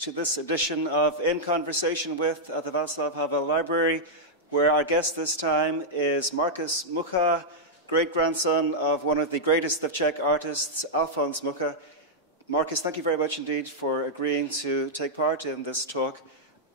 to this edition of In Conversation with at the Václav Havel Library, where our guest this time is Marcus Mucha, great-grandson of one of the greatest of Czech artists, Alphonse Mucha. Marcus, thank you very much indeed for agreeing to take part in this talk.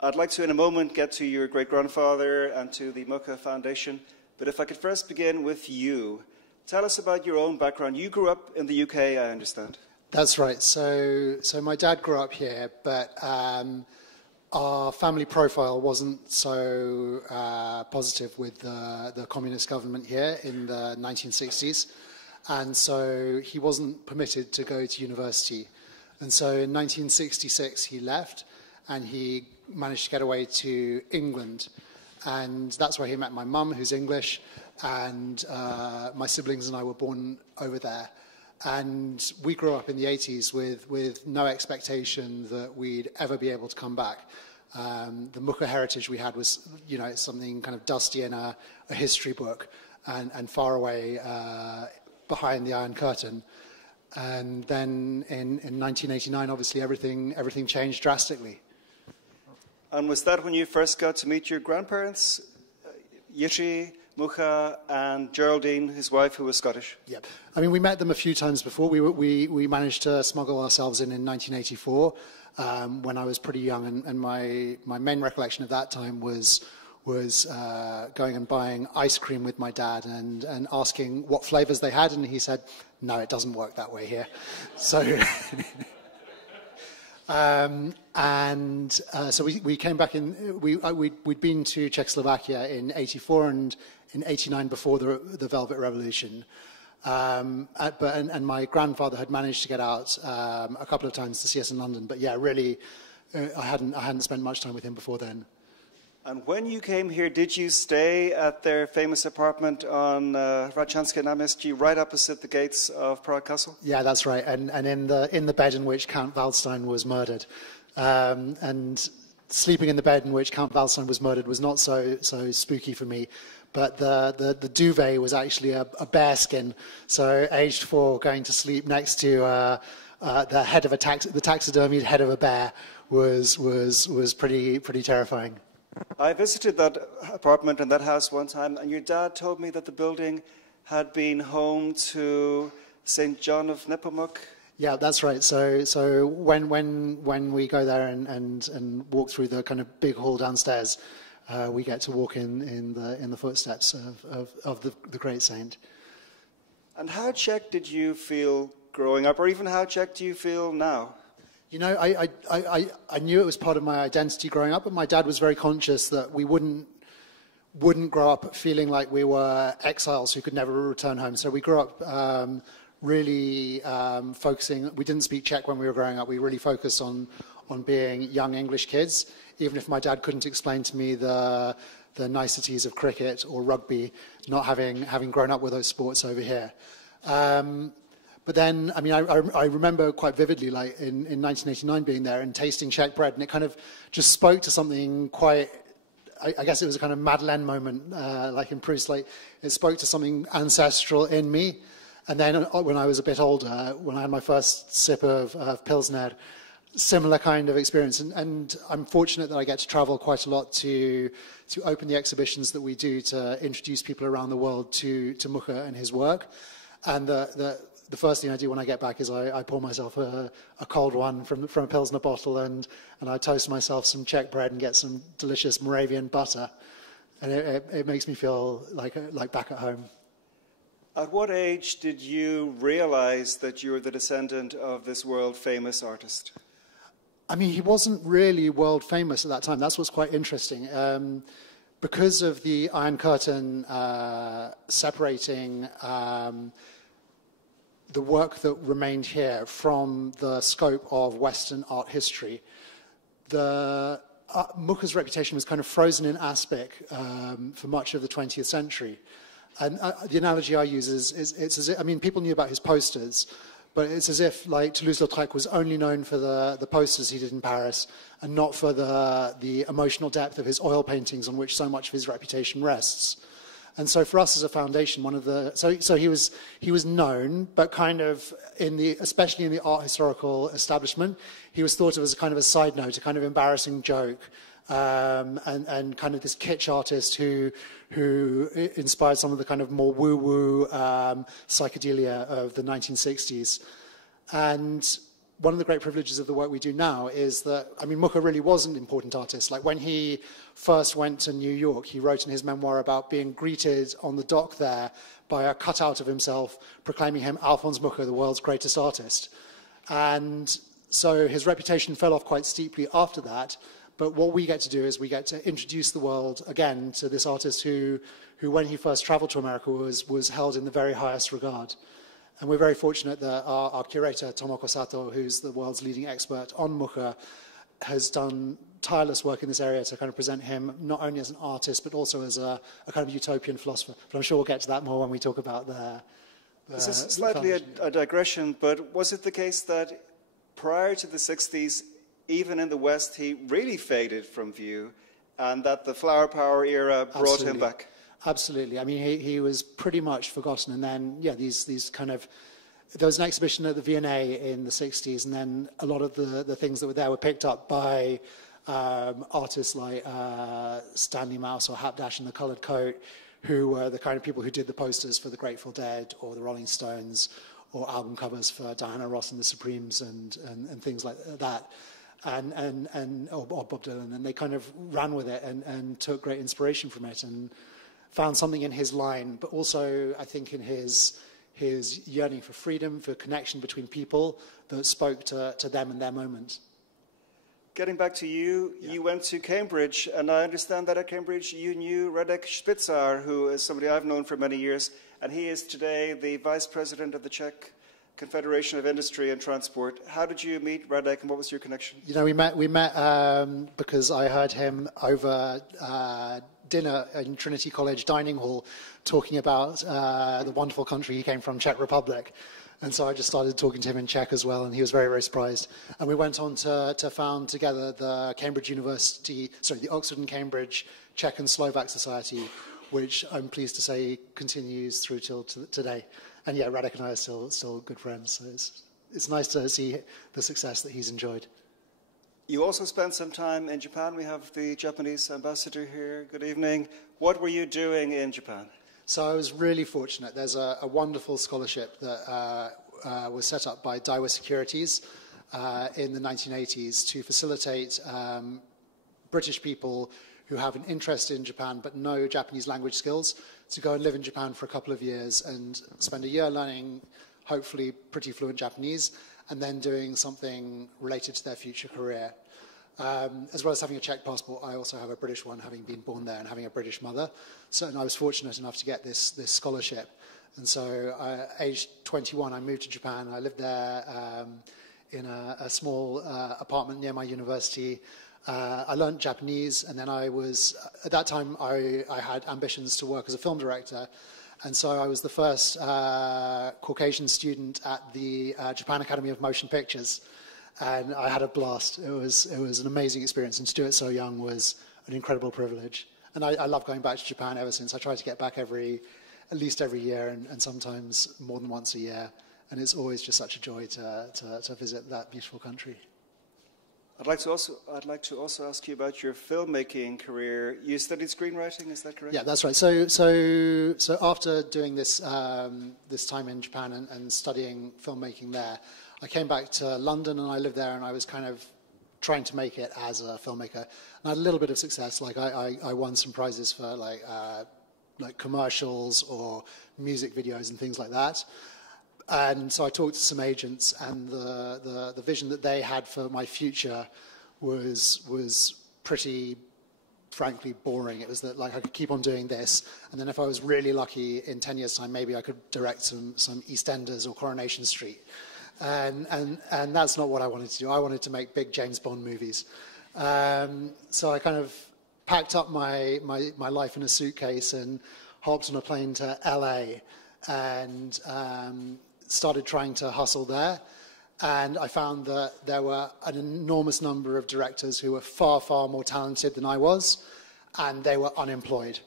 I'd like to, in a moment, get to your great-grandfather and to the Mucha Foundation, but if I could first begin with you. Tell us about your own background. You grew up in the UK, I understand. That's right. So my dad grew up here, but our family profile wasn't so positive with the communist government here in the 1960s. And so he wasn't permitted to go to university. And so in 1966, he left, and he managed to get away to England. And that's where he met my mum, who's English, and my siblings and I were born over there. And we grew up in the 80s with no expectation that we'd ever be able to come back. The Mucha heritage we had was, you know, something kind of dusty in a history book and far away behind the Iron Curtain. And then in 1989, obviously, everything changed drastically. And was that when you first got to meet your grandparents, Jiří Mucha and Geraldine, his wife, who was Scottish? Yeah, I mean, we met them a few times before. We managed to smuggle ourselves in 1984 when I was pretty young, and my main recollection of that time was going and buying ice cream with my dad and asking what flavors they had, and he said, "No, it doesn't work that way here." So. So we came back in. We'd been to Czechoslovakia in '84 and in '89 before the Velvet Revolution. And my grandfather had managed to get out a couple of times to see us in London. But yeah, really, I hadn't spent much time with him before then. And when you came here, did you stay at their famous apartment on Hradčanské náměstí, right opposite the gates of Prague Castle? Yeah, that's right. And in the bed in which Count Waldstein was murdered, and sleeping in the bed in which Count Waldstein was murdered was not so spooky for me. But the duvet was actually a bear skin. So aged 4, going to sleep next to the head of the taxidermied head of a bear was pretty terrifying. I visited that apartment and that house one time, and your dad told me that the building had been home to St. John of Nepomuk. Yeah, that's right. So when we go there and walk through the kind of big hall downstairs, we get to walk in the footsteps of the great saint. And how Czech did you feel growing up, or even how Czech do you feel now? You know, I knew it was part of my identity growing up, but my dad was very conscious that we wouldn't grow up feeling like we were exiles who could never return home. So we grew up really focusing. We didn't speak Czech when we were growing up. We really focused on being young English kids, even if my dad couldn't explain to me the niceties of cricket or rugby, not having grown up with those sports over here. But then, I mean, I remember quite vividly, like in 1989, being there and tasting Czech bread, and it kind of just spoke to something quite. I guess it was a kind of Madeleine moment, like in Proust. Like it spoke to something ancestral in me. And then when I was a bit older, when I had my first sip of Pilsner, similar kind of experience. And I'm fortunate that I get to travel quite a lot to open the exhibitions that we do to introduce people around the world to Mucha and his work. And the first thing I do when I get back is I pour myself a cold one from a Pilsner bottle, and I toast myself some Czech bread and get some delicious Moravian butter. And it makes me feel like back at home. At what age did you realize that you were the descendant of this world-famous artist? I mean, he wasn't really world famous at that time. That's what's quite interesting. Because of the Iron Curtain separating the work that remained here from the scope of Western art history, Mucha's reputation was kind of frozen in aspic for much of the 20th century. And the analogy I use is it's as if, I mean, people knew about his posters, but it's as if, like, Toulouse-Lautrec was only known for the posters he did in Paris and not for the emotional depth of his oil paintings on which so much of his reputation rests. And so for us as a foundation, so he was known, but kind of especially in the art historical establishment, he was thought of as a kind of a side note, a kind of embarrassing joke, and kind of this kitsch artist who inspired some of the kind of more woo-woo psychedelia of the 1960s. And one of the great privileges of the work we do now is that, I mean, Mucha really was an important artist. Like when he first went to New York, he wrote in his memoir about being greeted on the dock there by a cutout of himself proclaiming him Alphonse Mucha, the world's greatest artist. And so his reputation fell off quite steeply after that. But what we get to do is we get to introduce the world again to this artist who when he first traveled to America was held in the very highest regard. And we're very fortunate that our curator, Tomoko Sato, who's the world's leading expert on Mucha, has done tireless work in this area to kind of present him not only as an artist, but also as a kind of utopian philosopher. But I'm sure we'll get to that more when we talk about This is slightly a digression, but was it the case that prior to the 60s, even in the West, he really faded from view, and that the flower power era brought him back? Absolutely. I mean, he was pretty much forgotten. And then, yeah, these kind of... There was an exhibition at the V&A in the 60s, and then a lot of the things that were there were picked up by artists like Stanley Mouse or Hapdash in the Coloured Coat, who were the kind of people who did the posters for the Grateful Dead or the Rolling Stones, or album covers for Diana Ross and the Supremes and things like that. Or Bob Dylan, and they kind of ran with it and took great inspiration from it and found something in his line, but also I think in his yearning for freedom, for connection between people that spoke to them and their moment. Getting back to you, you went to Cambridge, and I understand that at Cambridge you knew Red Spitzar, who is somebody I've known for many years, and he is today the Vice President of the Czech Confederation of Industry and Transport. How did you meet Radek, and what was your connection? You know, we met because I heard him over dinner in Trinity College dining hall talking about the wonderful country he came from, Czech Republic. And so I just started talking to him in Czech as well, and he was very, very surprised. And we went on to found together the the Oxford and Cambridge Czech and Slovak Society, which I'm pleased to say continues through till today. And yeah, Radek and I are still good friends. So it's nice to see the success that he's enjoyed. You also spent some time in Japan. We have the Japanese ambassador here. Good evening. What were you doing in Japan? So I was really fortunate. There's a wonderful scholarship that was set up by Daiwa Securities in the 1980s to facilitate British people who have an interest in Japan but no Japanese language skills to go and live in Japan for a couple of years and spend a year learning, hopefully pretty fluent Japanese, and then doing something related to their future career. As well as having a Czech passport, I also have a British one, having been born there and having a British mother. So I was fortunate enough to get this scholarship. And so, aged 21, I moved to Japan. I lived there in a small apartment near my university. I learned Japanese, and then at that time, I had ambitions to work as a film director. And so I was the first Caucasian student at the Japan Academy of Motion Pictures. And I had a blast. It was an amazing experience, and to do it so young was an incredible privilege. And I love going back to Japan ever since. I try to get back at least every year, and sometimes more than once a year. And it's always just such a joy to visit that beautiful country. I'd like to also ask you about your filmmaking career. You studied screenwriting, is that correct? Yeah, that's right. So after doing this time in Japan and studying filmmaking there, I came back to London and I lived there, and I was kind of trying to make it as a filmmaker. And I had a little bit of success. Like I won some prizes for like commercials or music videos and things like that. And so I talked to some agents, and the vision that they had for my future was pretty, frankly, boring. It was that like I could keep on doing this, and then if I was really lucky, in 10 years' time, maybe I could direct some EastEnders or Coronation Street. And that's not what I wanted to do. I wanted to make big James Bond movies. So I kind of packed up my life in a suitcase and hopped on a plane to LA and started trying to hustle there. And I found that there were an enormous number of directors who were far, far more talented than I was, and they were unemployed.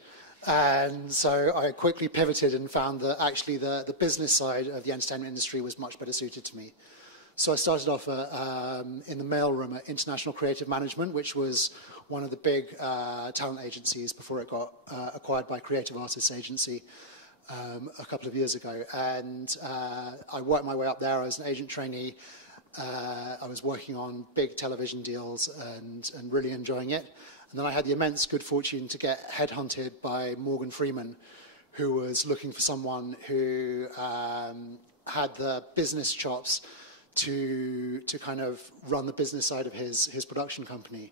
And so I quickly pivoted and found that actually the business side of the entertainment industry was much better suited to me. So I started off in the mailroom at International Creative Management, which was one of the big talent agencies before it got acquired by Creative Artists Agency a couple of years ago. And I worked my way up there. I was an agent trainee. I was working on big television deals and really enjoying it. And then I had the immense good fortune to get headhunted by Morgan Freeman, who was looking for someone who had the business chops to kind of run the business side of his production company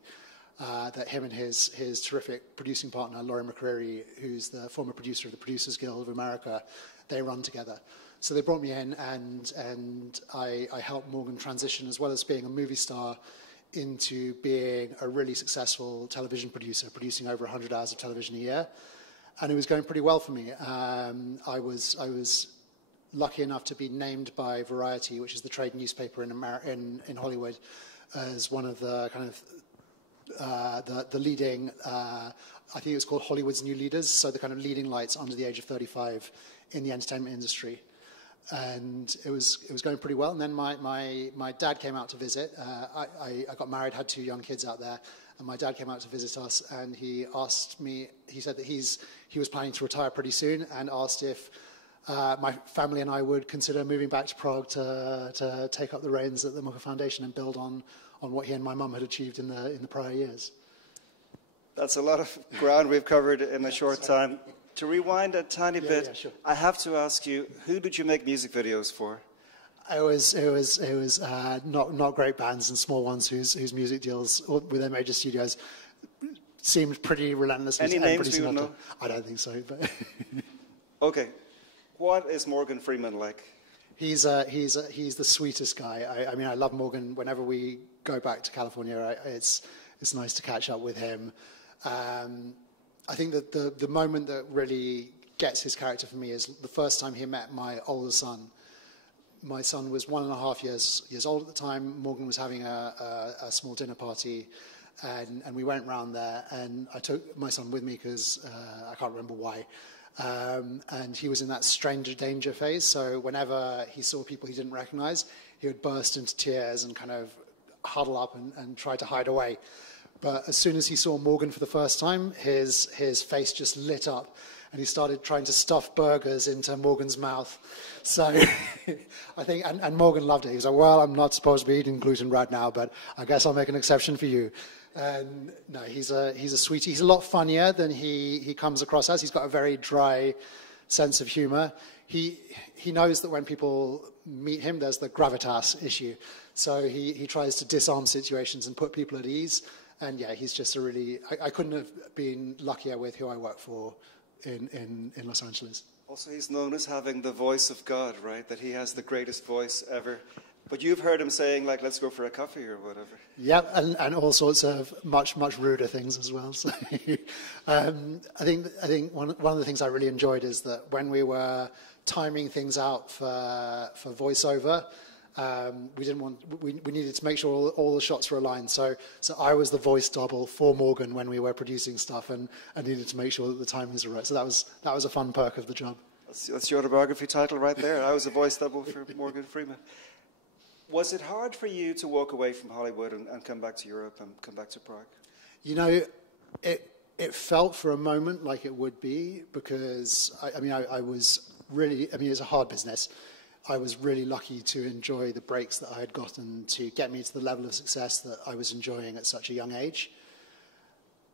that him and his terrific producing partner, Laurie McCreary, who's the former producer of the Producers Guild of America, they run together. So they brought me in, and I helped Morgan transition, as well as being a movie star, into being a really successful television producer, producing over 100 hours of television a year. And it was going pretty well for me. I was lucky enough to be named by Variety, which is the trade newspaper in Hollywood, as one of the kind of the leading, I think it was called Hollywood's New Leaders, so the kind of leading lights under the age of 35 in the entertainment industry. And it was going pretty well. And then my dad came out to visit. I got married, had 2 young kids out there, and my dad came out to visit us, and he asked me, he said that he was planning to retire pretty soon, and asked if my family and I would consider moving back to Prague to take up the reins at the Mucha Foundation and build on what he and my mum had achieved in the prior years. That's a lot of ground we've covered in a short time. To rewind a tiny bit, yeah, sure. I have to ask you, who did you make music videos for? It was not great bands and small ones whose music deals with their major studios seemed pretty relentless. Any names we would know? I don't think so. But Okay, what is Morgan Freeman like? He's the sweetest guy. I mean, I love Morgan. Whenever we go back to California, it's nice to catch up with him. I think that the moment that really gets his character for me is the first time he met my older son. My son was 1.5 years old at the time. Morgan was having a small dinner party, and we went round there, and I took my son with me because I can't remember why. And he was in that stranger danger phase, so whenever he saw people he didn't recognize, he would burst into tears and kind of huddle up and try to hide away. But as soon as he saw Morgan for the first time, his face just lit up, and he started trying to stuff burgers into Morgan's mouth. So I think, and Morgan loved it. He was like, well, I'm not supposed to be eating gluten right now, but I guess I'll make an exception for you. And no, he's a sweetie. He's a lot funnier than he comes across as. He's got a very dry sense of humor. He knows that when people meet him, there's the gravitas issue. So he tries to disarm situations and put people at ease. And yeah, he's just a really, I couldn't have been luckier with who I work for in Los Angeles. Also, he's known as having the voice of God, right? That he has the greatest voice ever. But you've heard him saying, like, let's go for a coffee or whatever. Yeah, and all sorts of much ruder things as well. So I think one of the things I really enjoyed is that when we were timing things out for voiceover, we needed to make sure all the shots were aligned. So I was the voice double for Morgan when we were producing stuff, and I needed to make sure that the timings were right. So that was a fun perk of the job. That's your autobiography title right there. I was a voice double for Morgan Freeman. Was it hard for you to walk away from Hollywood and come back to Europe and come back to Prague? You know, it felt for a moment like it would be, because I was really, it's a hard business. I was really lucky to enjoy the breaks that I had gotten to get me to the level of success that I was enjoying at such a young age.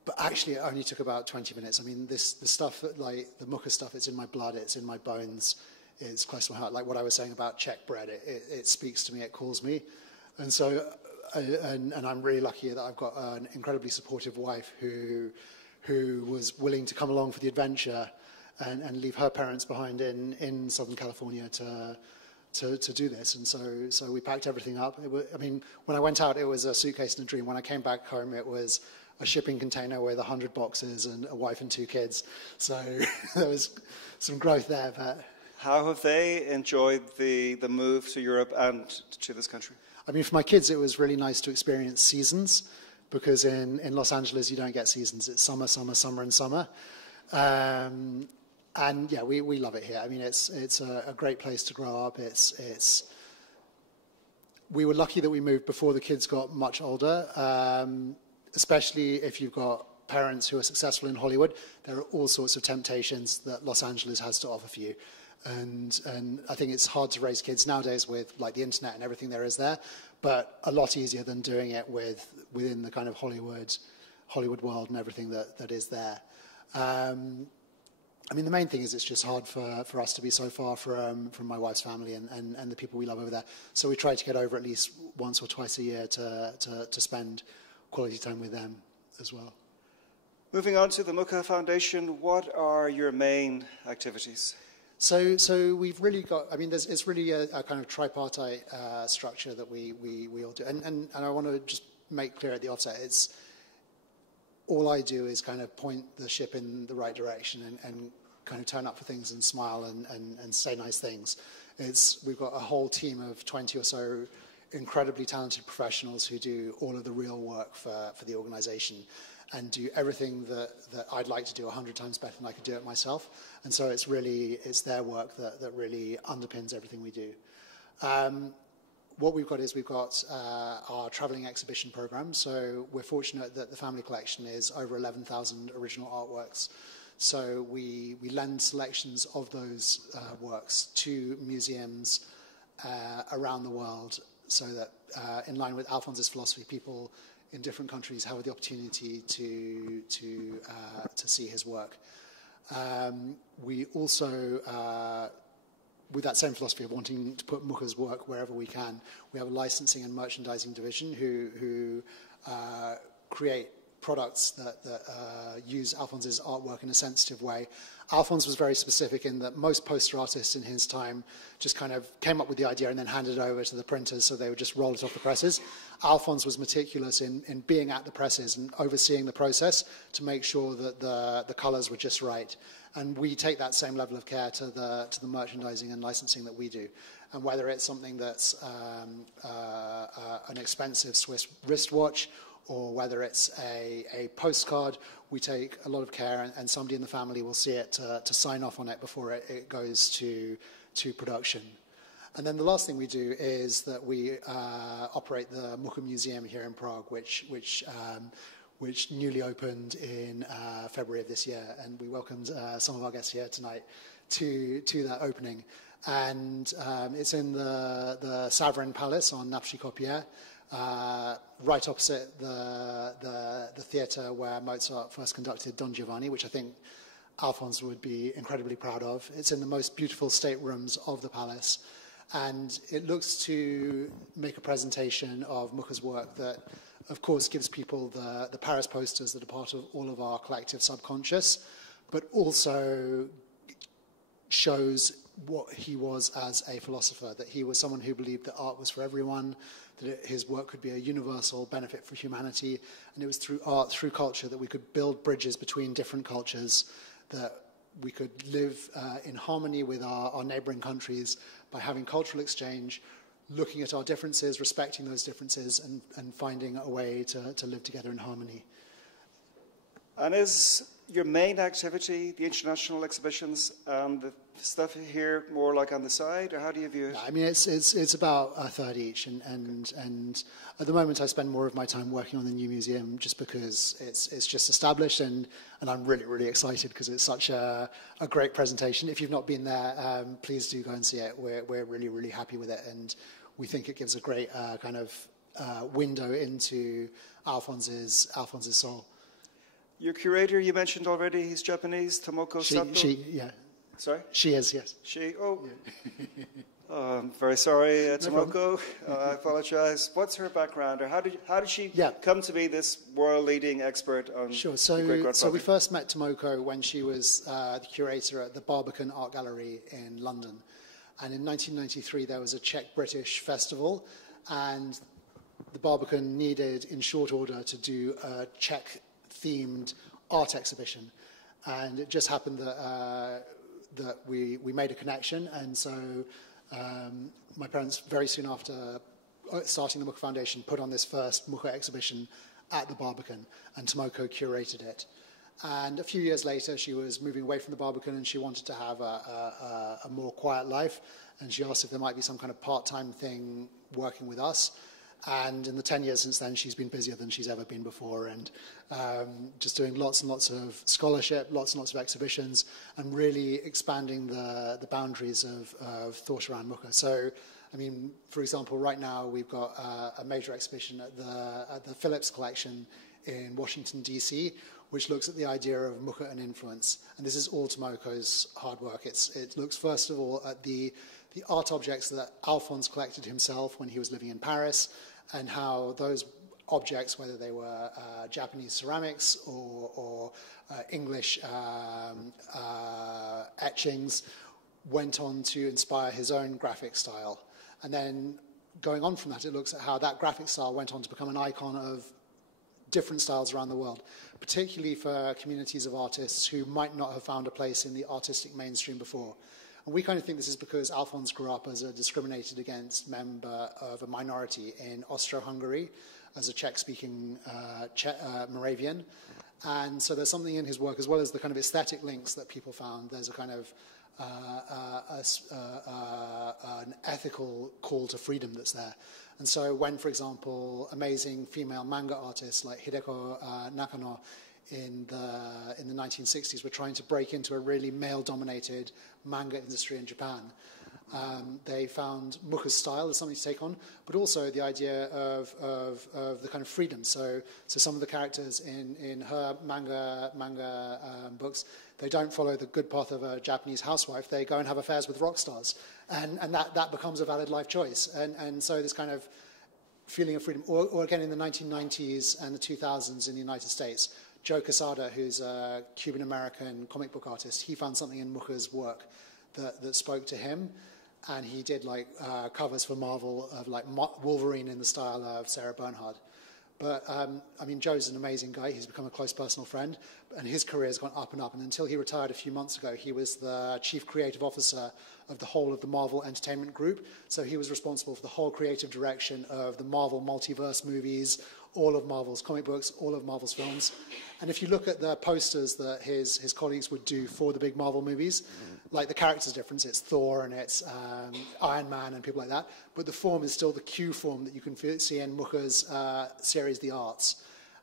But actually, it only took about 20 minutes. I mean, the stuff, like the Mucha stuff, it's in my blood, it's in my bones, it's close to my heart. Like what I was saying about Czech bread, it speaks to me, it calls me. And so, and I'm really lucky that I've got an incredibly supportive wife who was willing to come along for the adventure and leave her parents behind in Southern California to do this. And so we packed everything up. When I went out, it was a suitcase and a dream. When I came back home, it was a shipping container with 100 boxes and a wife and 2 kids. So there was some growth there. But how have they enjoyed the move to Europe and to this country? I mean, for my kids, it was really nice to experience seasons, because in Los Angeles, you don't get seasons. It's summer, summer, summer, and summer. And yeah, we love it here. I mean, it's a great place to grow up. We were lucky that we moved before the kids got much older, especially if you've got parents who are successful in Hollywood. There are all sorts of temptations that Los Angeles has to offer for you. And I think it's hard to raise kids nowadays with like the internet and everything there is there, but a lot easier than doing it within the kind of Hollywood world and everything that is there. I mean, the main thing is it's just hard for us to be so far from my wife's family and the people we love over there. So we try to get over at least once or twice a year to spend quality time with them as well. Moving on to the Mucha Foundation, what are your main activities? So we've really got, I mean, it's really a kind of tripartite structure that we all do. And I want to just make clear at the offset, all I do is kind of point the ship in the right direction and kind of turn up for things and smile and say nice things. We've got a whole team of 20 or so incredibly talented professionals who do all of the real work for the organization and do everything that I'd like to do 100 times better than I could do it myself. And so it's their work that really underpins everything we do. What we've got is our traveling exhibition program. So we're fortunate that the family collection is over 11,000 original artworks. So we lend selections of those works to museums around the world so that in line with Alphonse's philosophy, people in different countries have the opportunity to see his work. We also with that same philosophy of wanting to put Mucha's work wherever we can, we have a licensing and merchandising division who create products that use Alphonse's artwork in a sensitive way. Alphonse was very specific in that most poster artists in his time just kind of came up with the idea and then handed it over to the printers so they would just roll it off the presses. Alphonse was meticulous in being at the presses and overseeing the process to make sure that the colors were just right. And we take that same level of care to the merchandising and licensing that we do. And whether it's something that's an expensive Swiss wristwatch or whether it's a postcard, we take a lot of care and somebody in the family will see it to sign off on it before it goes to production. And then the last thing we do is that we operate the Mukha Museum here in Prague, which newly opened in February of this year, and we welcomed some of our guests here tonight to that opening. And it's in the Savarin Palace on Napshi Kopier, right opposite the theatre where Mozart first conducted Don Giovanni, which I think Alphonse would be incredibly proud of. It's in the most beautiful staterooms of the palace, and it looks to make a presentation of Mucha's work that, of course, gives people the Paris posters that are part of all of our collective subconscious, but also shows what he was as a philosopher, that he was someone who believed that art was for everyone, that his work could be a universal benefit for humanity, and it was through art, through culture, that we could build bridges between different cultures, that we could live in harmony with our neighboring countries by having cultural exchange, looking at our differences, respecting those differences, and finding a way to live together in harmony. And is your main activity the international exhibitions and the stuff here more like on the side, or how do you view it? I mean, it's about a third each, and at the moment I spend more of my time working on the new museum just because it's just established, and I'm really, really excited because it's such a great presentation. If you've not been there, please do go and see it. We're really, really happy with it, and we think it gives a great kind of window into Alphonse's soul. Your curator, you mentioned already, he's Japanese, Tomoko Sato. Yeah. Sorry? She is, yes. She, oh. Yeah. Oh, I'm very sorry, Tomoko. I apologize. What's her background, or how did she come to be this world-leading expert on the great-grandfather? So we first met Tomoko when she was the curator at the Barbican Art Gallery in London. And in 1993, there was a Czech-British festival, and the Barbican needed, in short order, to do a Czech-themed art exhibition. And it just happened that we made a connection, and so my parents, very soon after starting the Mucha Foundation, put on this first Mucha exhibition at the Barbican, and Tomoko curated it. And a few years later, she was moving away from the Barbican and she wanted to have a more quiet life. And she asked if there might be some kind of part-time thing working with us. And in the 10 years since then, she's been busier than she's ever been before, and just doing lots and lots of scholarship, lots and lots of exhibitions, and really expanding the boundaries of thought around Mucha. So, I mean, for example, right now we've got a major exhibition at the Phillips Collection in Washington, D.C., which looks at the idea of Mucha and influence. And this is all Tomoko hard work. It looks, first of all, at the art objects that Alphonse collected himself when he was living in Paris, and how those objects, whether they were Japanese ceramics or English etchings, went on to inspire his own graphic style. And then going on from that, it looks at how that graphic style went on to become an icon of different styles around the world, particularly for communities of artists who might not have found a place in the artistic mainstream before. And we kind of think this is because Alphonse grew up as a discriminated against member of a minority in Austro-Hungary, as a Czech-speaking Moravian. And so there's something in his work, as well as the kind of aesthetic links that people found. There's a kind of an ethical call to freedom that's there. And so when, for example, amazing female manga artists like Hideko Nakano in the 1960s were trying to break into a really male-dominated manga industry in Japan, they found Mucha's style as something to take on, but also the idea of the kind of freedom. So some of the characters in her manga books, they don't follow the good path of a Japanese housewife. They go and have affairs with rock stars, and that becomes a valid life choice. And so this kind of feeling of freedom, or again in the 1990s and the 2000s in the United States, Joe Quesada, who's a Cuban-American comic book artist, he found something in Mucha's work that spoke to him, and he did covers for Marvel of like Wolverine in the style of Sarah Bernhardt. But I mean, Joe's an amazing guy. He's become a close personal friend, and his career has gone up and up. And until he retired a few months ago, he was the chief creative officer of the whole of the Marvel Entertainment Group. So he was responsible for the whole creative direction of the Marvel multiverse movies, all of Marvel's comic books, all of Marvel's films. And if you look at the posters that his colleagues would do for the big Marvel movies, like the characters difference, it's Thor and it's Iron Man and people like that, but the form is still the Q form that you can see in Mucha's series, The Arts.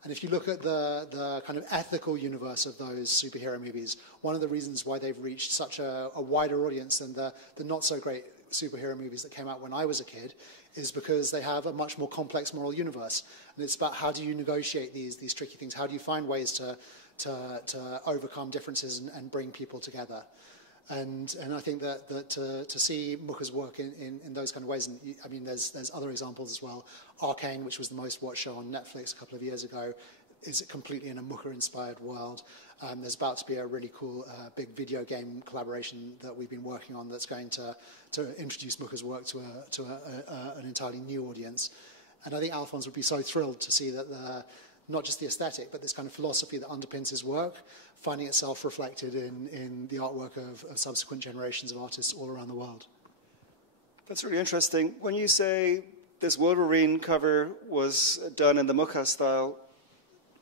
And if you look at the kind of ethical universe of those superhero movies, one of the reasons why they've reached such a wider audience than the not-so-great superhero movies that came out when I was a kid is because they have a much more complex moral universe. And it's about how do you negotiate these tricky things? How do you find ways to overcome differences and bring people together? And I think that to see Mucha's work in those kind of ways, and I mean, there's other examples as well. Arcane, which was the most watched show on Netflix a couple of years ago, is completely in a Mucha-inspired world. There's about to be a really cool big video game collaboration that we've been working on that's going to introduce Mucha's work to an entirely new audience. And I think Alphonse would be so thrilled to see that not just the aesthetic, but this kind of philosophy that underpins his work, finding itself reflected in the artwork of subsequent generations of artists all around the world. That's really interesting. When you say this Wolverine cover was done in the Mucha style,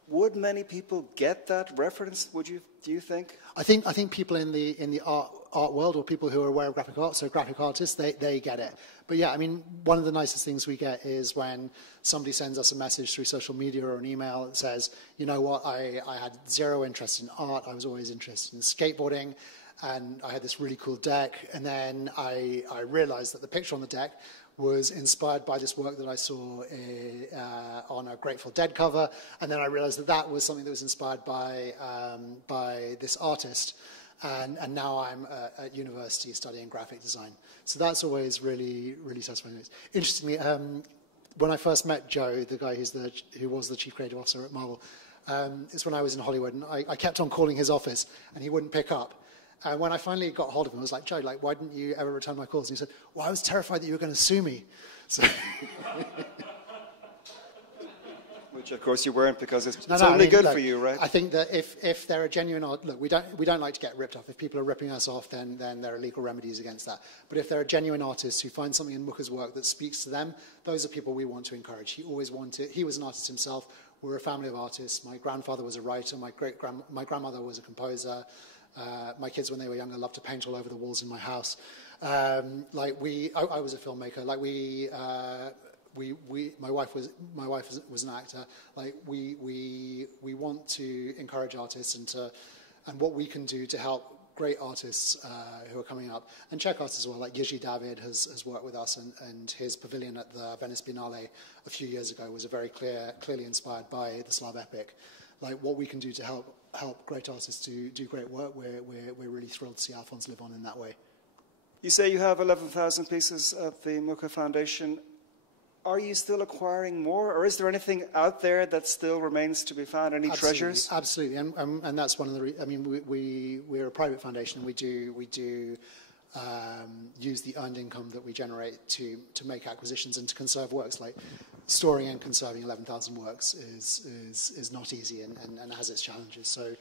would many people get that reference? Do you think? I think people in the art world, or people who are aware of graphic art, so graphic artists, they get it. But yeah, I mean, one of the nicest things we get is when somebody sends us a message through social media or an email that says, you know what, I had zero interest in art. I was always interested in skateboarding, and I had this really cool deck, and then I realized that the picture on the deck was inspired by this work that I saw on a Grateful Dead cover, and then I realized that was something that was inspired by this artist, and now I'm at university studying graphic design. So that's always really, really satisfying. Interestingly, when I first met Joe, the guy who was the chief creative officer at Marvel, it's when I was in Hollywood, and I kept on calling his office, and he wouldn't pick up. And when I finally got hold of him, I was like, Joe, why didn't you ever return my calls? And he said, well, I was terrified that you were going to sue me. So which, of course, you weren't, because it's only good for you, right? I think that if there are genuine art, look, we don't like to get ripped off. If people are ripping us off, then there are legal remedies against that. But if there are genuine artists who find something in Mucha's work that speaks to them, those are people we want to encourage. He was an artist himself. we're a family of artists. My grandfather was a writer. My grandmother was a composer. My kids, when they were younger, loved to paint all over the walls in my house. I was a filmmaker. My wife was an actor. We want to encourage artists and what we can do to help great artists who are coming up, and Czech artists as well. Like Jiří David has worked with us, and his pavilion at the Venice Biennale a few years ago was clearly inspired by the Slav Epic. Like what we can do to help great artists to do great work, we're really thrilled to see Alphonse live on in that way. You say you have 11,000 pieces at the Mucha Foundation. Are you still acquiring more, or is there anything out there that still remains to be found? Any treasures? Absolutely, and that's one of the. We're a private foundation. We do use the earned income that we generate to make acquisitions and to conserve works. Like storing and conserving 11,000 works is not easy and has its challenges. So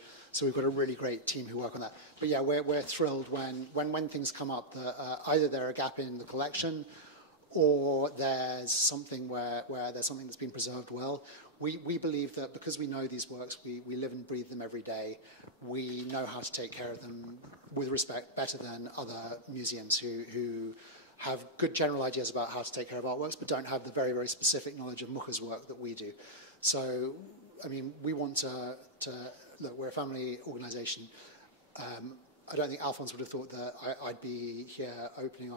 we've got a really great team who work on that. But yeah, we're thrilled when things come up that either there's a gap in the collection, or there's something where there's something that's been preserved well. We believe that because we know these works, we live and breathe them every day, we know how to take care of them with respect better than other museums who have good general ideas about how to take care of artworks, but don't have the very, very specific knowledge of Mucha's work that we do. So, we want to look, we're a family organisation. I don't think Alphonse would have thought that I'd be here opening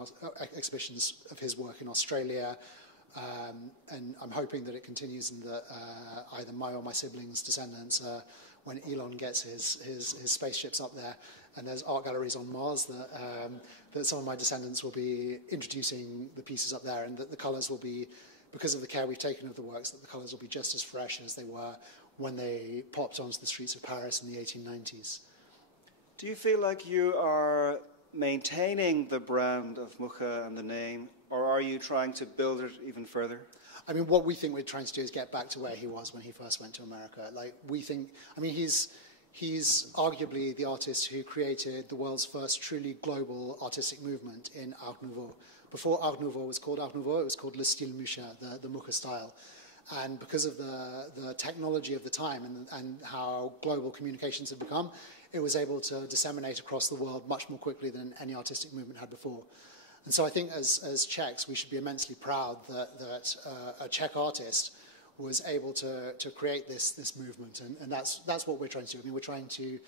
exhibitions of his work in Australia, and I'm hoping that it continues and that either my or my siblings' descendants, when Elon gets his spaceships up there, and there's art galleries on Mars, that some of my descendants will be introducing the pieces up there, and that the colours will be, because of the care we've taken of the works, that the colours will be just as fresh as they were when they popped onto the streets of Paris in the 1890s. Do you feel like you are maintaining the brand of Mucha and the name, or are you trying to build it even further? What we think we're trying to do is get back to where he was when he first went to America. He's arguably the artist who created the world's first truly global artistic movement in Art Nouveau. Before Art Nouveau was called Art Nouveau, it was called Le Style Mucha, the Mucha style. And because of the technology of the time and how global communications had become, it was able to disseminate across the world much more quickly than any artistic movement had before. And so I think as Czechs, we should be immensely proud that a Czech artist was able to create this movement. And that's what we're trying to do. We're trying to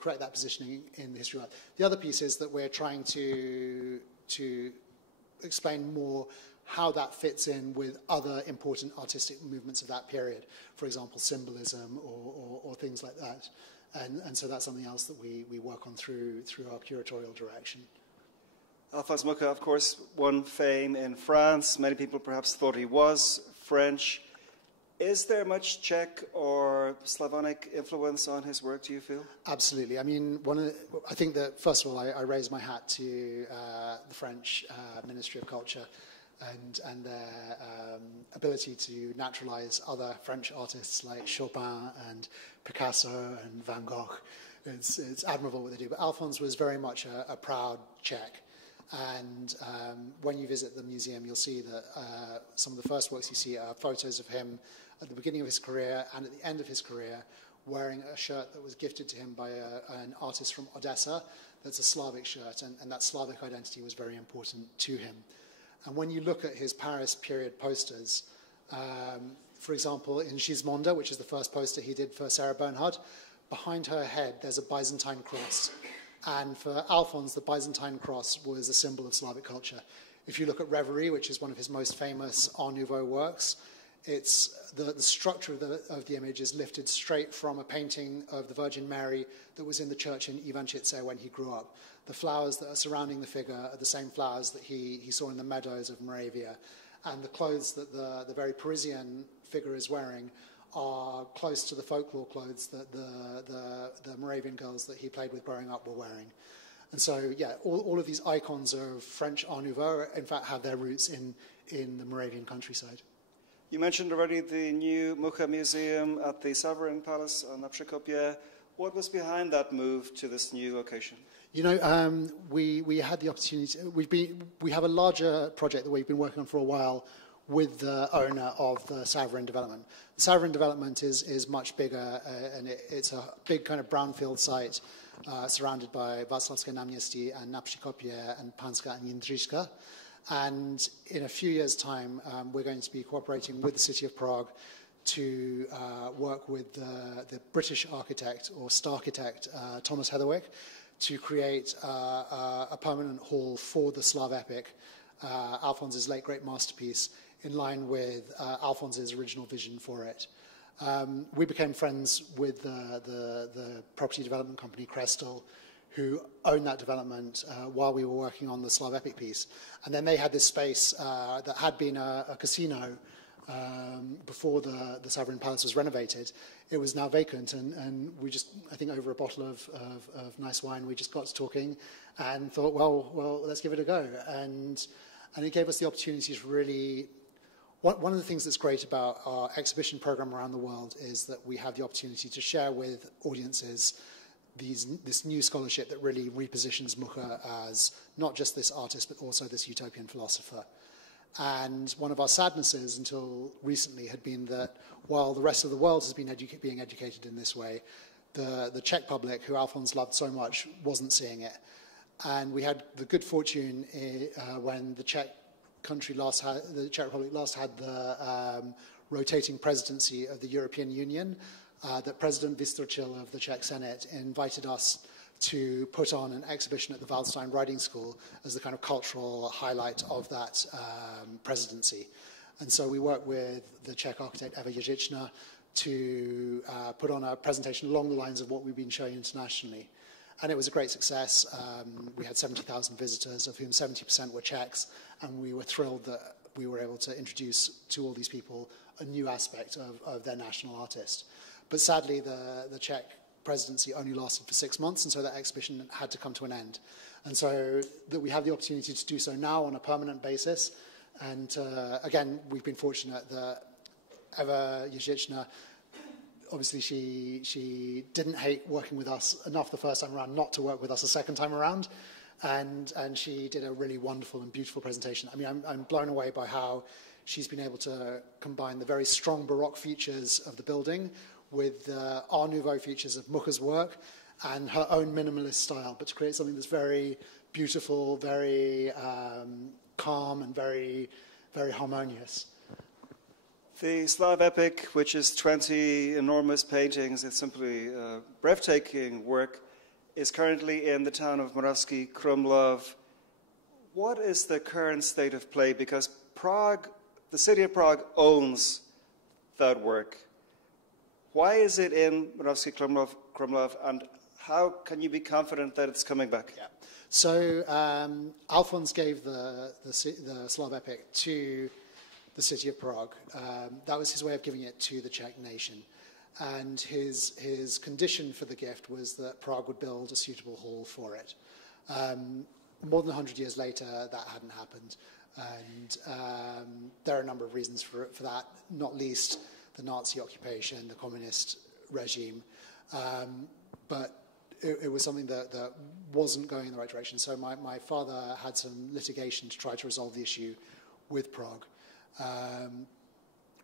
create that positioning in the history of art. The other piece is that we're trying to explain more how that fits in with other important artistic movements of that period, for example, symbolism or things like that. And so that's something else that we work on through our curatorial direction. Alphonse Mucha, of course, won fame in France. Many people perhaps thought he was French. Is there much Czech or Slavonic influence on his work, do you feel? Absolutely. I think that, first of all, I raise my hat to the French Ministry of Culture and their ability to naturalize other French artists like Chopin and Picasso and Van Gogh. It's admirable what they do. But Alphonse was very much a proud Czech. And when you visit the museum, you'll see that some of the first works you see are photos of him at the beginning of his career and at the end of his career, wearing a shirt that was gifted to him by an artist from Odessa. That's a Slavic shirt, and that Slavic identity was very important to him. And when you look at his Paris period posters, for example, in Gismonde, which is the first poster he did for Sarah Bernhardt, behind her head there's a Byzantine cross. And for Alphonse, the Byzantine cross was a symbol of Slavic culture. If you look at Reverie, which is one of his most famous Art Nouveau works, it's the structure of the image is lifted straight from a painting of the Virgin Mary that was in the church in Ivančice when he grew up. The flowers that are surrounding the figure are the same flowers that he saw in the meadows of Moravia. And the clothes that the very Parisian figure is wearing are close to the folklore clothes that the Moravian girls that he played with growing up were wearing. And so, yeah, all of these icons of French Art Nouveau, in fact, have their roots in the Moravian countryside. You mentioned already the new Mukha Museum at the Savarin Palace on Naprzekopie. What was behind that move to this new location? You know, we had the opportunity. We have a larger project that we've been working on for a while with the owner of the Savarin development. The Savarin development is much bigger, and it's a big kind of brownfield site surrounded by Václavské náměstí and Napříkopě and Panska and Jindřiška. And in a few years' time, we're going to be cooperating with the city of Prague to work with the British architect or starchitect Thomas Heatherwick to create a permanent hall for the Slav Epic, Alphonse's late great masterpiece, in line with Alphonse's original vision for it. We became friends with the property development company Crestel, who owned that development while we were working on the Slav Epic piece. And then they had this space that had been a casino before the Savarin Palace was renovated. It was now vacant, and we just, I think over a bottle of nice wine, we just got to talking and thought, well, let's give it a go. And it gave us the opportunity to really... One of the things that's great about our exhibition program around the world is that we have the opportunity to share with audiences this new scholarship that really repositions Mucha as not just this artist, but also this utopian philosopher. And one of our sadnesses until recently had been that while the rest of the world has been being educated in this way, the Czech public, who Alphonse loved so much, wasn't seeing it. And we had the good fortune when the Czech Republic last had the rotating presidency of the European Union, that President Vystrčil of the Czech Senate invited us to put on an exhibition at the Waldstein Riding School as the kind of cultural highlight of that presidency. And so we worked with the Czech architect Eva Ježičná to put on a presentation along the lines of what we've been showing internationally. And it was a great success. We had 70,000 visitors, of whom 70% were Czechs, and we were thrilled that we were able to introduce to all these people a new aspect of their national artist. But sadly, the Czech presidency only lasted for 6 months, and so that exhibition had to come to an end. And so that we have the opportunity to do so now on a permanent basis. And again, we've been fortunate that Eva Ježičná, obviously she didn't hate working with us enough the first time around not to work with us a second time around. And she did a really wonderful and beautiful presentation. I mean, I'm blown away by how she's been able to combine the very strong Baroque features of the building with the Art Nouveau features of Mucha's work and her own minimalist style, but to create something that's very beautiful, very calm, and very, very harmonious. The Slav Epic, which is 20 enormous paintings, it's simply breathtaking work, is currently in the town of Moravský Krumlov. What is the current state of play? Because Prague, the city of Prague, owns that work. Why is it in Moravský Krumlov, and how can you be confident that it's coming back? Yeah. So Alphonse gave the Slav Epic to the city of Prague. That was his way of giving it to the Czech nation. And his condition for the gift was that Prague would build a suitable hall for it. More than 100 years later, that hadn't happened. And there are a number of reasons for that, not least the Nazi occupation, the communist regime. But it was something that wasn't going in the right direction. So my father had some litigation to try to resolve the issue with Prague.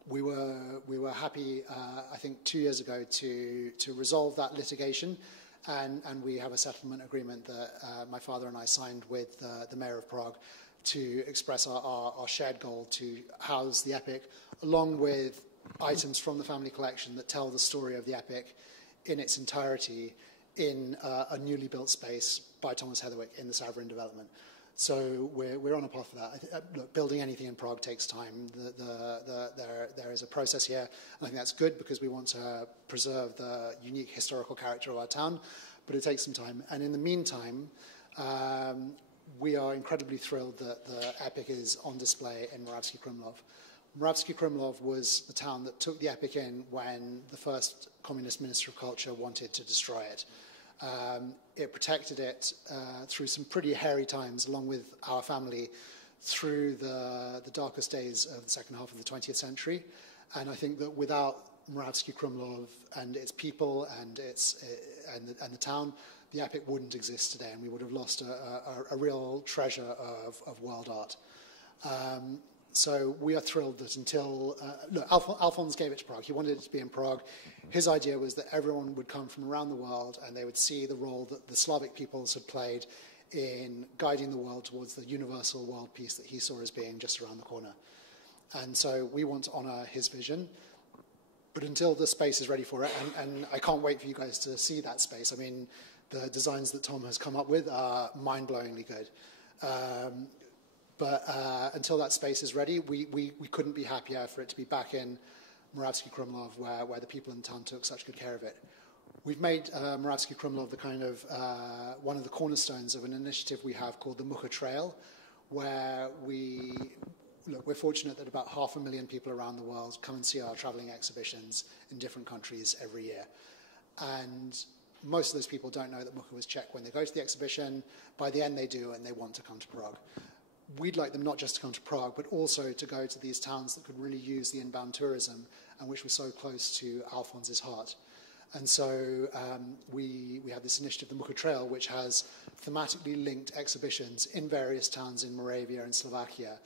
We were happy, I think 2 years ago, to resolve that litigation, and we have a settlement agreement that my father and I signed with the mayor of Prague to express our shared goal to house the Epic, along with items from the family collection that tell the story of the Epic in its entirety in a newly built space by Thomas Heatherwick in the Savarin development. So we're on a path for that. Look, building anything in Prague takes time. There is a process here, and I think that's good because we want to preserve the unique historical character of our town, but it takes some time. And in the meantime, we are incredibly thrilled that the Epic is on display in Moravský Krumlov. Moravský Krumlov was the town that took the Epic in when the first communist minister of culture wanted to destroy it. It protected it through some pretty hairy times, along with our family, through the darkest days of the second half of the 20th century. And I think that without Moravský Krumlov and its people and the town, the Epic wouldn't exist today, and we would have lost a real treasure of world art. So we are thrilled that until, look, Alphonse gave it to Prague. He wanted it to be in Prague. His idea was that everyone would come from around the world and they would see the role that the Slavic peoples had played in guiding the world towards the universal world peace that he saw as being just around the corner. And so we want to honour his vision. But until the space is ready for it, and I can't wait for you guys to see that space. I mean, the designs that Tom has come up with are mind-blowingly good. But until that space is ready, we couldn't be happier for it to be back in Moravsky Krumlov, where the people in town took such good care of it. We've made Moravsky Krumlov the kind of one of the cornerstones of an initiative we have called the Mucha Trail, where we're fortunate that about 500,000 people around the world come and see our traveling exhibitions in different countries every year. And most of those people don't know that Mucha was Czech when they go to the exhibition. By the end, they do, and they want to come to Prague. We'd like them not just to come to Prague, but also to go to these towns that could really use the inbound tourism and which were so close to Alphonse's heart. And so we have this initiative, the Mucha Trail, which has thematically linked exhibitions in various towns in Moravia and Slovakia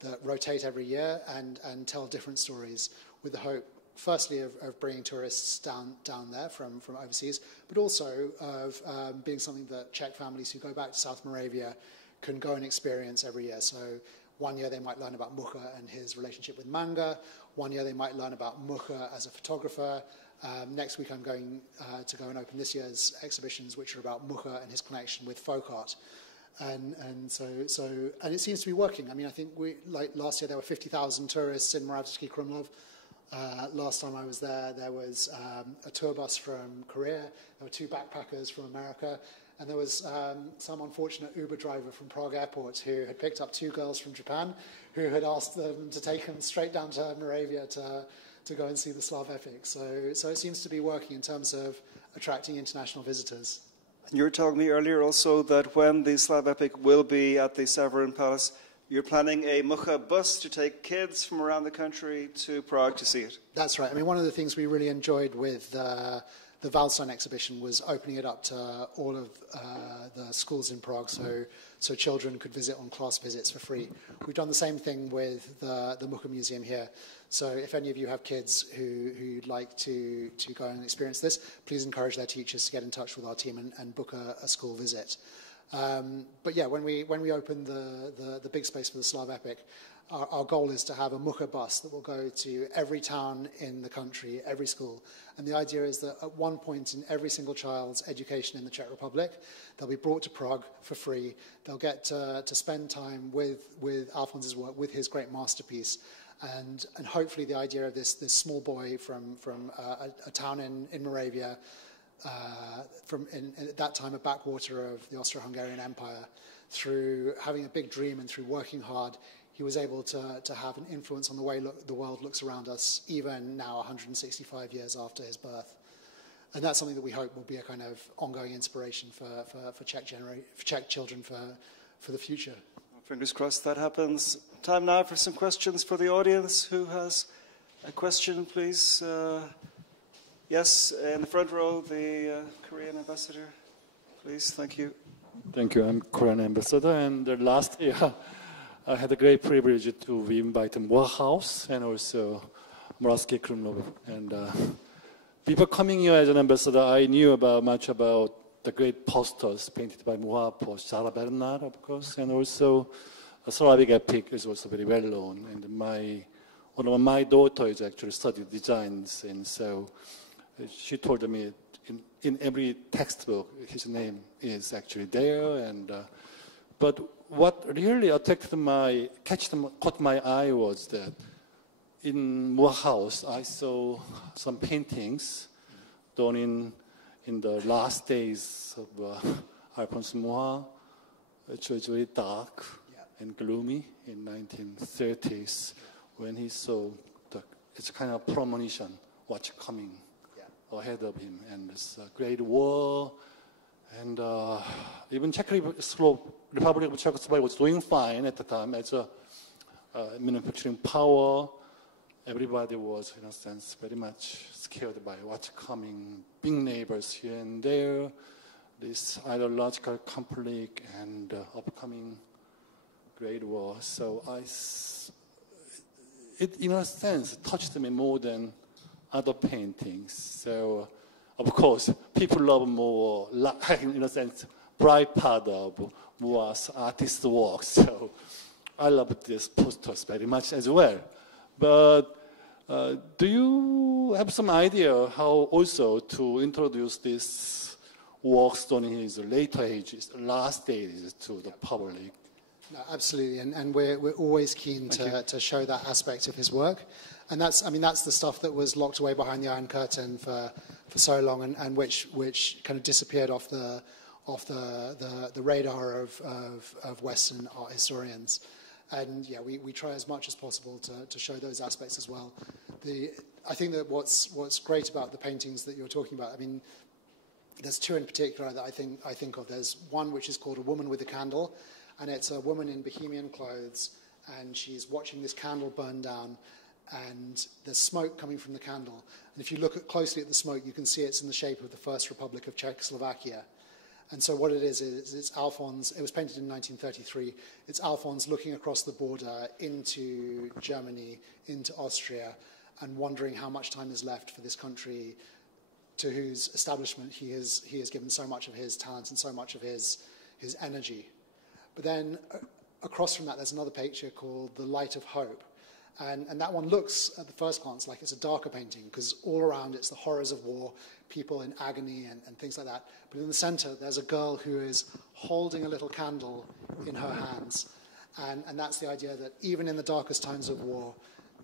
that rotate every year and tell different stories with the hope, firstly, of bringing tourists down there from overseas, but also of being something that Czech families who go back to South Moravia can go and experience every year. So one year they might learn about Mucha and his relationship with manga. One year they might learn about Mucha as a photographer. Next week I'm going to go and open this year's exhibitions, which are about Mucha and his connection with folk art. And it seems to be working. I mean, I think like last year there were 50,000 tourists in Moravsky Krumlov. Last time I was there was a tour bus from Korea. There were 2 backpackers from America. And there was some unfortunate Uber driver from Prague Airport who had picked up 2 girls from Japan who had asked them to take them straight down to Moravia to go and see the Slav Epic. So it seems to be working in terms of attracting international visitors. And you were telling me earlier also that when the Slav Epic will be at the Savarin Palace, you're planning a Mukha Bus to take kids from around the country to Prague to see it. That's right. I mean, one of the things we really enjoyed with the Valstein exhibition was opening it up to all of the schools in Prague so children could visit on class visits for free. We've done the same thing with the Mukha Museum here. So if any of you have kids who'd like to go and experience this, please encourage their teachers to get in touch with our team and book a school visit. But yeah, when we open the big space for the Slav Epic, our goal is to have a Mukha Bus that will go to every town in the country, every school. And the idea is that at one point in every single child's education in the Czech Republic, they'll be brought to Prague for free. They'll get to spend time with Alphonse's work, with his great masterpiece. And hopefully the idea of this small boy from a town in Moravia, at that time a backwater of the Austro-Hungarian Empire, through having a big dream and through working hard, he was able to have an influence on the way the world looks around us, even now 165 years after his birth. And that's something that we hope will be a kind of ongoing inspiration for Czech children for the future. Fingers crossed that happens. Time now for some questions for the audience. Who has a question, please? Yes, in the front row, the Korean ambassador. Please, thank you. Thank you. I'm Korean ambassador, and last year I had the great privilege to be invited to Mucha House and also Moravsky Krumlov. And before coming here as an ambassador, I knew much about the great posters painted by Mucha for Sarah Bernard, of course, and also Slavic Epic is also very well known. And one of my daughters actually studied designs, and so she told me in every textbook his name is actually there. And but what really caught my eye was that in Mucha House I saw some paintings done in the last days of Alphonse Mucha, which was very dark and gloomy in 1930s when he saw it's kind of premonition what's coming ahead of him, and this great war, and even Czech Republic of Czechoslovakia was doing fine at the time as a manufacturing power. Everybody was, in a sense, very much scared by what's coming, big neighbors here and there, this ideological conflict and upcoming Great War. So it in a sense touched me more than other paintings. So, of course, people love more, in a sense, bright part of Mucha's artist work. So, I love these posters very much as well. But do you have some idea how also to introduce this works done in his later ages, last stages, to the public? No, absolutely, and we're always keen to show that aspect of his work, and that's the stuff that was locked away behind the Iron Curtain for so long, and which kind of disappeared off the radar of Western art historians, and yeah, we try as much as possible to show those aspects as well. I think that what's great about the paintings that you're talking about, I mean, there's two in particular that I think of. There's one which is called A Woman with a Candle. And it's a woman in bohemian clothes, and she's watching this candle burn down, and there's smoke coming from the candle. And if you look closely at the smoke, you can see it's in the shape of the First Republic of Czechoslovakia. And so what it is it's Alphonse. It was painted in 1933. It's Alphonse looking across the border into Germany, into Austria, and wondering how much time is left for this country to whose establishment he has given so much of his talent and so much of his energy. But then across from that, there's another picture called The Light of Hope. And that one looks, at the first glance, like it's a darker painting, because all around it's the horrors of war, people in agony and things like that. But in the center, there's a girl who is holding a little candle in her hands. And that's the idea that even in the darkest times of war,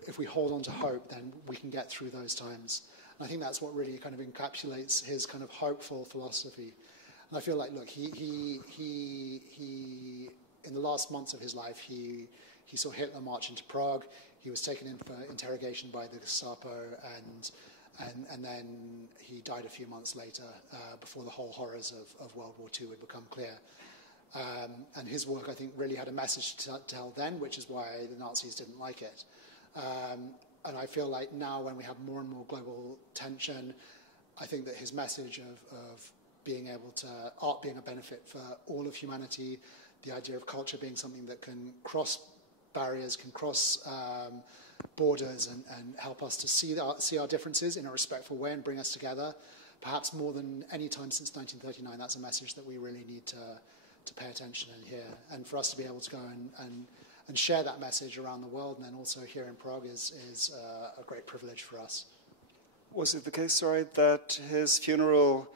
if we hold on to hope, then we can get through those times. And I think that's what really kind of encapsulates his kind of hopeful philosophy. And I feel like, look, he in the last months of his life, he saw Hitler march into Prague. He was taken in for interrogation by the Gestapo, and then he died a few months later, before the whole horrors of World War II would become clear. And his work, I think, really had a message to tell then, which is why the Nazis didn't like it. And I feel like now, when we have more and more global tension, I think that his message of being able to, art being a benefit for all of humanity, the idea of culture being something that can cross barriers, can cross borders, and help us to see our differences in a respectful way and bring us together, perhaps more than any time since 1939, that's a message that we really need to pay attention and hear. And for us to be able to go and share that message around the world, and then also here in Prague, is a great privilege for us. Was it the case, that his funeral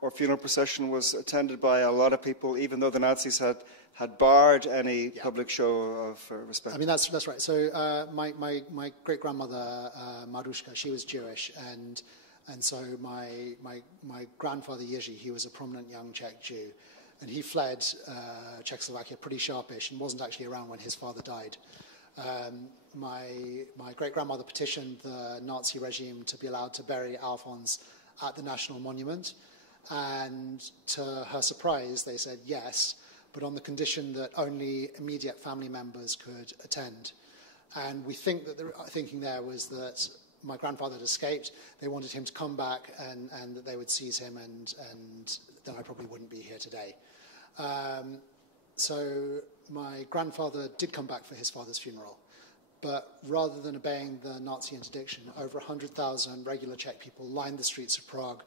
procession was attended by a lot of people, even though the Nazis had barred any public show of respect? I mean, that's right. So my great-grandmother, Marushka, she was Jewish, and so my grandfather, Jiří, he was a prominent young Czech Jew, and he fled Czechoslovakia pretty sharpish and wasn't actually around when his father died. My great-grandmother petitioned the Nazi regime to be allowed to bury Alphonse at the National Monument, and to her surprise, they said yes, but on the condition that only immediate family members could attend. And we think that the thinking there was that my grandfather had escaped. They wanted him to come back, and that they would seize him, and then I probably wouldn't be here today. So my grandfather did come back for his father's funeral, but rather than obeying the Nazi interdiction, over 100,000 regular Czech people lined the streets of Prague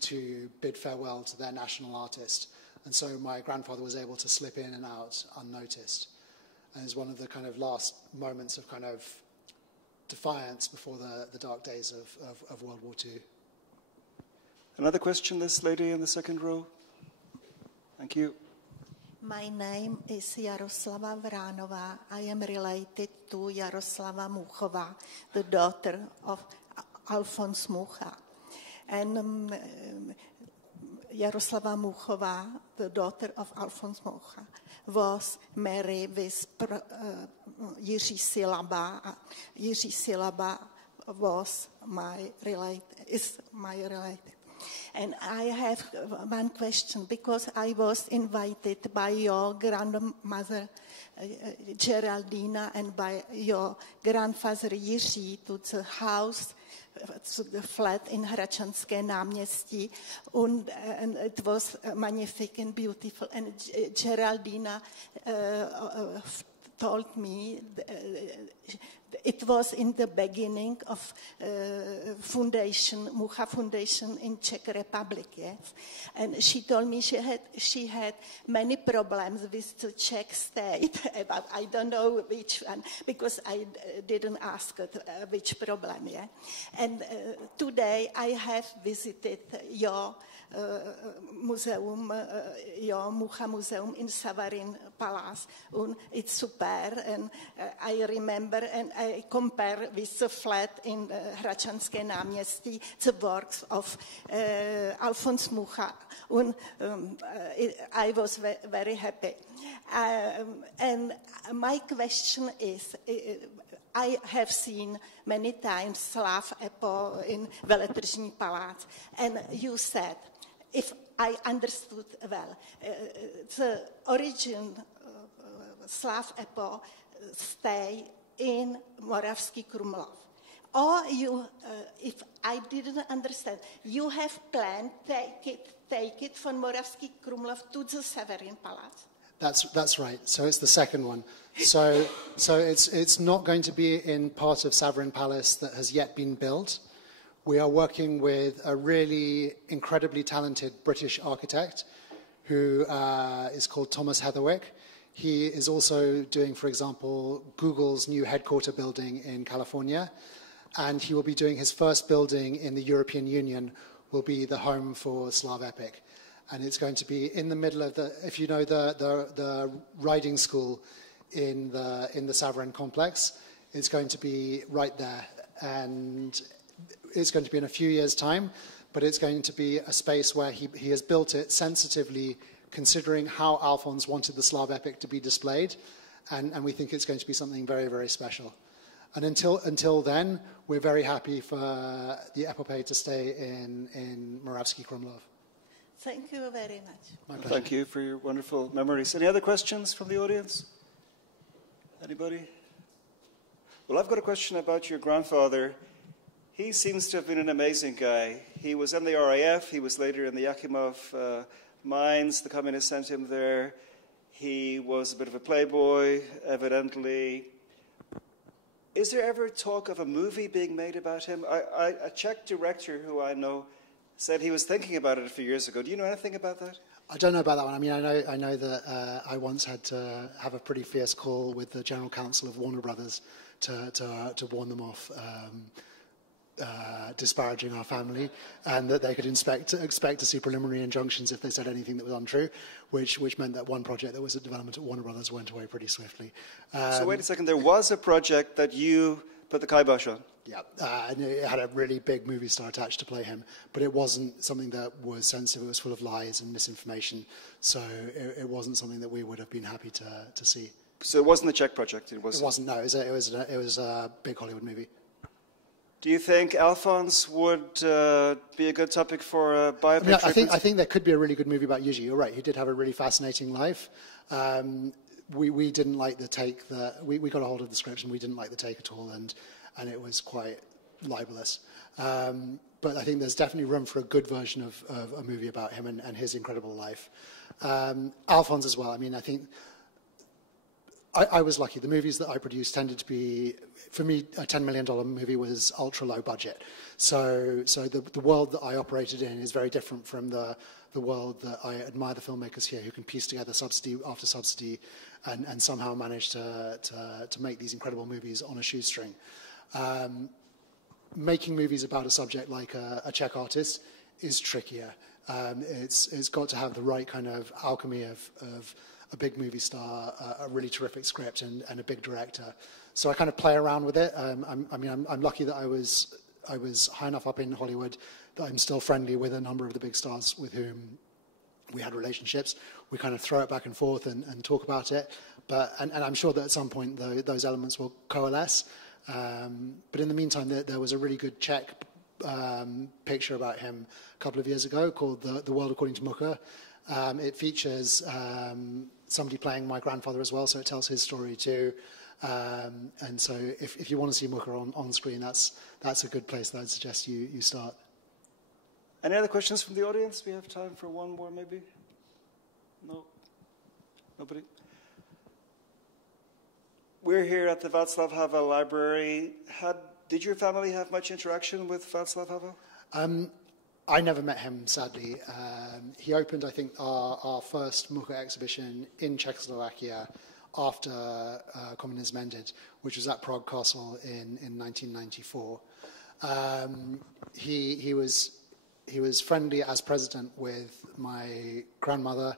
to bid farewell to their national artist. And so my grandfather was able to slip in and out unnoticed. And it's one of the kind of last moments of kind of defiance before the dark days of World War II. Another question, this lady in the second row. Thank you. My name is Jaroslava Vránová. I am related to Jaroslava Muchova, the daughter of Alphonse Mucha. And Jaroslava Muchova, the daughter of Alphonse Mucha, was married with Jiří Silaba. Jiří Silaba is my related. And I have one question, because I was invited by your grandmother Geraldina and by your grandfather Jiří to the house, to the flat in Hračanské náměstí, and it was magnificent and beautiful. And Geraldina told me it was in the beginning of Mucha Foundation in Czech Republic, yes. And she told me she had many problems with the Czech state, but I don't know which one, because I didn't ask which problem, yeah. And today I have visited your museum, your Mucha Museum in Savarin Palace, and it's super, and I remember and I compare with the flat in Hračanské náměstí, the works of Alphonse Mucha, and I was very happy. And my question is, I have seen many times Slav Epic in Veletržní Palác, and you said, if I understood well, the origin Slav Epic stay in Moravský Krumlov. Or you, if I didn't understand, you have planned take it from Moravský Krumlov to the Savarin Palace. That's right. So it's the second one. So it's not going to be in part of Savarin Palace that has yet been built. We are working with a really incredibly talented British architect who is called Thomas Heatherwick. He is also doing, for example, Google's new headquarter building in California, and he will be doing his first building in the European Union, will be the home for Slav Epic. And it's going to be in the middle of the, if you know the riding school in the Savarin complex, it's going to be right there. And it's going to be in a few years' time, but it's going to be a space where he has built it sensitively, considering how Alphonse wanted the Slav Epic to be displayed, and we think it's going to be something very, very special. And until then, we're very happy for the epopee to stay in Moravský Krumlov. Thank you very much. My pleasure. Thank you for your wonderful memories. Any other questions from the audience? Anybody? Well, I've got a question about your grandfather. He seems to have been an amazing guy. He was in the RAF. He was later in the Yakimov mines. The communists sent him there. He was a bit of a playboy, evidently. Is there ever talk of a movie being made about him? A Czech director who I know said he was thinking about it a few years ago. Do you know anything about that? I don't know about that one. I mean, I know that I once had to have a pretty fierce call with the General Counsel of Warner Brothers to warn them off disparaging our family, and that they could expect to see preliminary injunctions if they said anything that was untrue, which meant that one project that was at development at Warner Brothers went away pretty swiftly. So wait a second, there was a project that you put the kibosh on? Yeah, and it had a really big movie star attached to play him, but it wasn't something that was sensitive. It was full of lies and misinformation, so it wasn't something that we would have been happy to see. So it wasn't a Czech project? It wasn't, no. It was a big Hollywood movie. Do you think Alphonse would be a good topic for a biopic? I think there could be a really good movie about Yuji. You're right. He did have a really fascinating life. We didn't like the take that we got a hold of the script, and we didn't like the take at all, and it was quite libelous. But I think there's definitely room for a good version of a movie about him and his incredible life. Alphonse as well. I mean, I think I was lucky. The movies that I produced tended to be, for me, a $10 million movie was ultra low budget. So the world that I operated in is very different from the world that I admire the filmmakers here who can piece together subsidy after subsidy and somehow manage to make these incredible movies on a shoestring. Making movies about a subject like a Czech artist is trickier. It's got to have the right kind of alchemy of a big movie star, a really terrific script, and a big director. So I kind of play around with it. I'm lucky that I was high enough up in Hollywood that I'm still friendly with a number of the big stars with whom we had relationships. We kind of throw it back and forth and talk about it. And I'm sure that at some point those elements will coalesce. But in the meantime, there was a really good Czech picture about him a couple of years ago called The World According to Mucha. It features somebody playing my grandfather as well, so it tells his story too. And so if you want to see Mucha on screen, that's a good place that I'd suggest you start. Any other questions from the audience? We have time for one more, maybe? No? Nobody? we're here at the Václav Havel Library. Did your family have much interaction with Václav Havel? I never met him, sadly. He opened, I think, our first Mucha exhibition in Czechoslovakia after communism ended, which was at Prague Castle in 1994. He was friendly as president with my grandmother,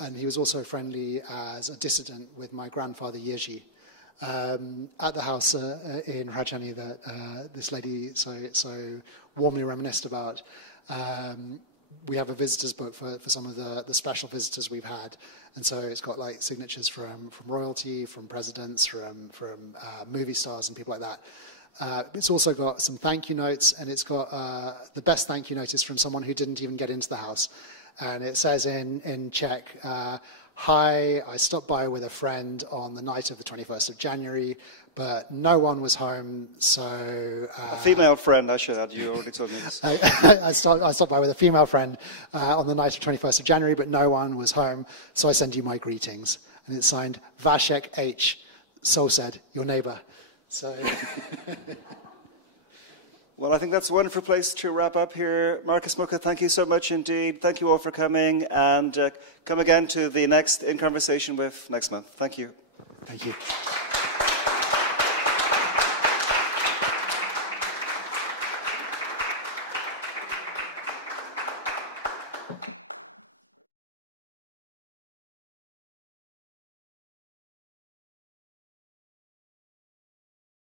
and he was also friendly as a dissident with my grandfather Jerzy. At the house in Hradčany that this lady so warmly reminisced about, we have a visitors book for some of the special visitors we've had, and so it's got like signatures from royalty, from presidents, from movie stars and people like that. It's also got some thank you notes, and it's got the best thank you note is from someone who didn't even get into the house, and it says in Czech, "Hi, I stopped by with a friend on the night of the 21st of January, but no one was home, so..." A female friend, I should add. You already told me this. I stopped by with a female friend on the night of 21st of January, but no one was home, so I send you my greetings. And it's signed Vasek H. So said, your neighbor. So... Well, I think that's a wonderful place to wrap up here. Marcus Mucha, thank you so much indeed. Thank you all for coming, and come again to the next In Conversation With next month. Thank you. Thank you.